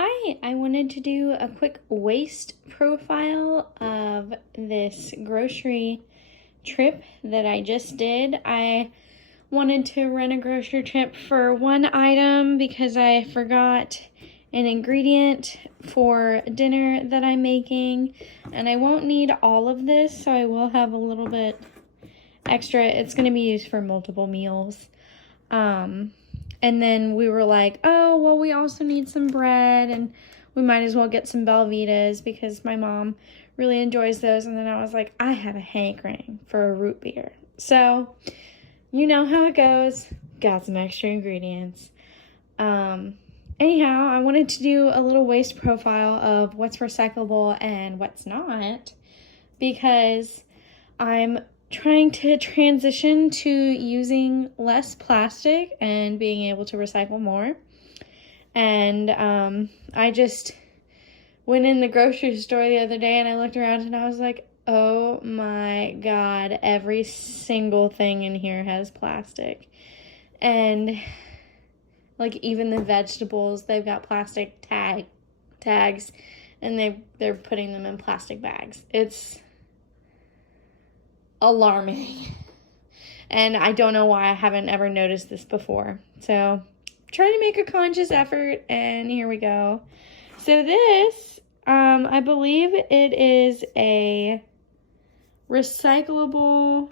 Hi, I wanted to do a quick waste profile of this grocery trip that I just did. I wanted to run a grocery trip for one item because I forgot an ingredient for dinner that I'm making, and I won't need all of this, so I will have a little bit extra. It's going to be used for multiple meals. And then we were like, oh, well, we also need some bread, and we might as well get some Belvitas because my mom really enjoys those. And then I was like, I have a hankering for a root beer. So, you know how it goes. Got some extra ingredients. Anyhow, I wanted to do a little waste profile of what's recyclable and what's not because I'm trying to transition to using less plastic and being able to recycle more. And I just went in the grocery store the other day and I looked around and I was like, oh my God, every single thing in here has plastic. And like even the vegetables, they've got plastic tags and they're putting them in plastic bags. It's alarming. And I don't know why I haven't ever noticed this before. So trying to make a conscious effort, and here we go. So this, I believe it is a recyclable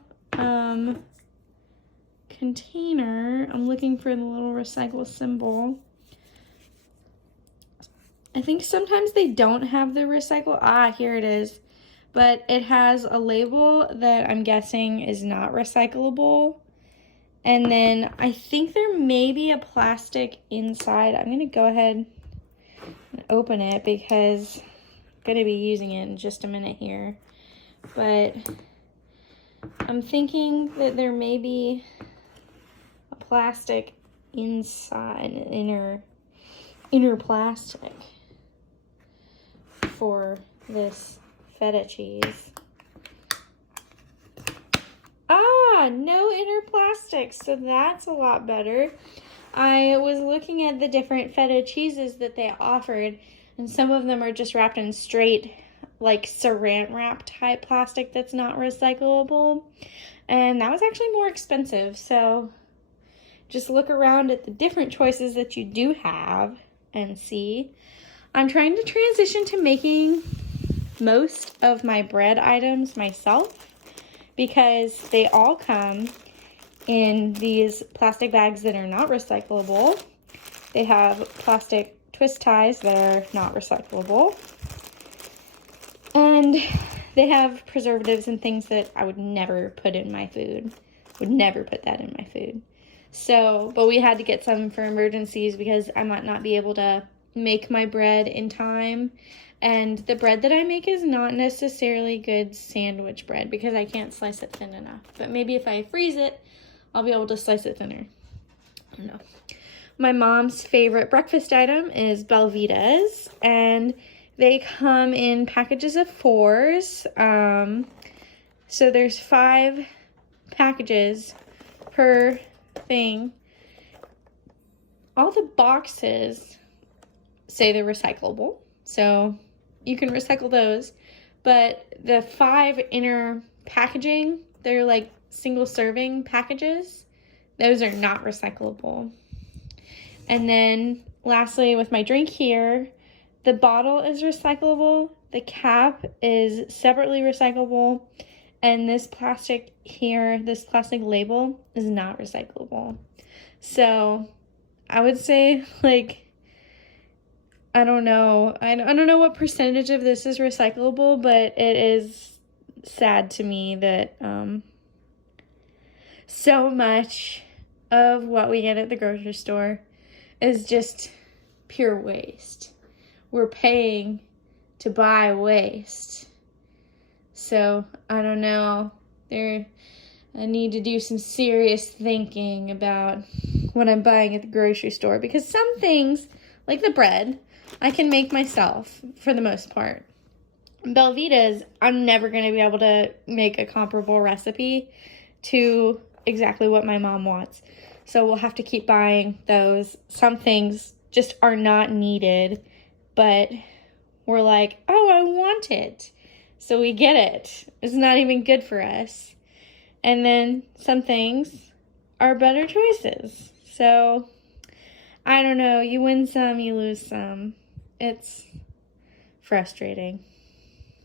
container. I'm looking for the little recycle symbol. I think sometimes they don't have the recycle. Here it is. But it has a label that I'm guessing is not recyclable. And then I think there may be a plastic inside. I'm going to go ahead and open it because I'm going to be using it in just a minute here. But I'm thinking that there may be a plastic inside, inner plastic for this feta cheese. No inner plastic, so that's a lot better. I was looking at the different feta cheeses that they offered, and some of them are just wrapped in straight, like saran wrap type plastic that's not recyclable, and that was actually more expensive. So just look around at the different choices that you do have and see. I'm trying to transition to making most of my bread items myself because they all come in these plastic bags that are not recyclable. They have plastic twist ties that are not recyclable. And they have preservatives and things that I would never put in my food. Would never put that in my food. So, but we had to get some for emergencies because I might not be able to make my bread in time. And the bread that I make is not necessarily good sandwich bread because I can't slice it thin enough. But maybe if I freeze it, I'll be able to slice it thinner. I don't know. My mom's favorite breakfast item is Belvitas, and they come in packages of 4s. So there's 5 packages per thing. All the boxes say they're recyclable, so you can recycle those, but the 5 inner packaging, they're like single serving packages, those are not recyclable. And then lastly, with my drink here, the bottle is recyclable, the cap is separately recyclable, and this plastic here, this plastic label is not recyclable. So I would say, like, I don't know what percentage of this is recyclable, but it is sad to me that so much of what we get at the grocery store is just pure waste. We're paying to buy waste. So, I don't know. I need to do some serious thinking about what I'm buying at the grocery store because some things, like the bread, I can make myself for the most part. Belvitas, I'm never going to be able to make a comparable recipe to exactly what my mom wants. So we'll have to keep buying those. Some things just are not needed but we're like, oh, I want it. So we get it. It's not even good for us. And then some things are better choices. So I don't know. You win some, you lose some. It's frustrating.